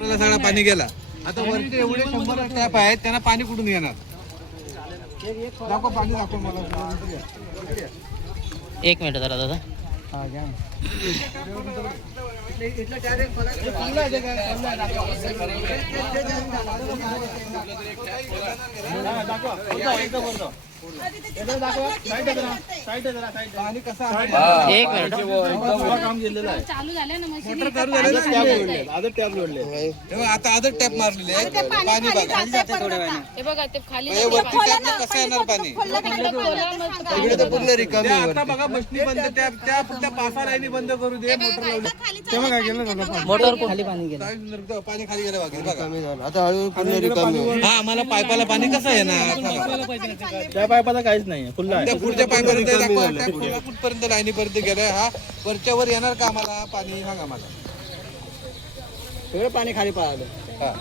सगळा पाणी गेला. आता वरती एवढे 100 टॅप आहेत, त्यांना पाणी कुठून येणार? दाखव पाणी, दाखव मला. एक मिनिट जरा दादा. हा घ्या. पाणी कसं आहे? एक मिनिट. चालू झाल्या ना मशीन. मोटर चालू झाली ना? आता आदर टॅप मारलेले आहे. पाणी बघा. हे बघा ते खाली हे वरती टॅपनं कसं येणार पाणी? इकडे तर पूर्ण रिकामी आहे. आता बघा मशनी बंद, त्या पासा लाईनी बंद करू दे. मोटर लावली तेव्हा काय केलं? मोटर खाली पाणी गेलं. पाणी खाली गेलं बघा. आता हळूहळू पूर्ण रिकामी. हा, आम्हाला पाईपाला पाणी कसं येणार? त्या पाईपाला काहीच नाही, खुल्ला आहे. त्या पुढच्या पाईपर्यंत कुठपर्यंत लाईनीपर्यंत गेलाय. हा वरच्या वर येणार का आम्हाला पाणी? सांगा मला. सगळं पाणी खाली पळालं. हा.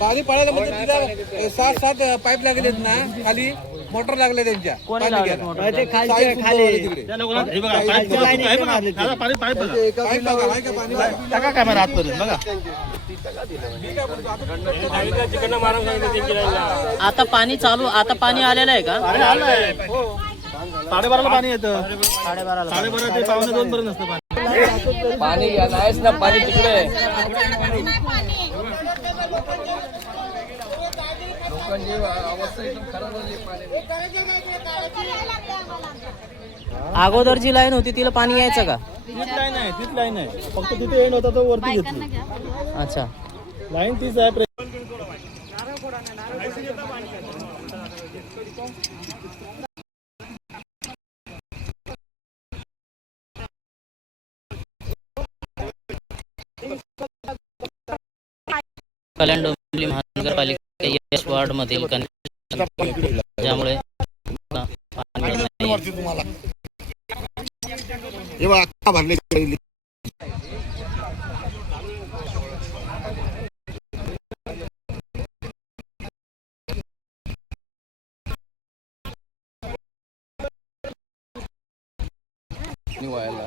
पाणी पडायला म्हणजे तिथं 7 पाईप लागलेत ना खाली, मोटर लागले त्यांच्या. पाणी गेलं. ते खाली तिकडे त्या लोकांना हे बघा, पाईप बघा, आहे बघा. दादा, पाणी पाईप बघा. पाईप बघा, आहे का पाणी बघा. टाका कॅमेरा आतपर्यंत बघा. आता पाणी चालू, आता पाणी आलेलं आहे का? पाणी आलंय. 12:30ला पाणी येतं. 12:30 ते 1:45 पर्यंत असतं पाणी. पाणी नाहीच ना, पाणी तिकडे. लोकांची अवस्था एकदम खराब झाली. अगोदर जी लाईन होती तिला पाणी यायचं का? तीच लाईन आहे, तीच लाईन आहे. फक्त तिथे एंड होता तो वरती घेतली. अच्छा. लाईन तीच आहे. कल्याण डोंबिवली महानगरपालिका यश वार्ड मधील ज्यामुळे पाणी मिळत नाही. व्हायला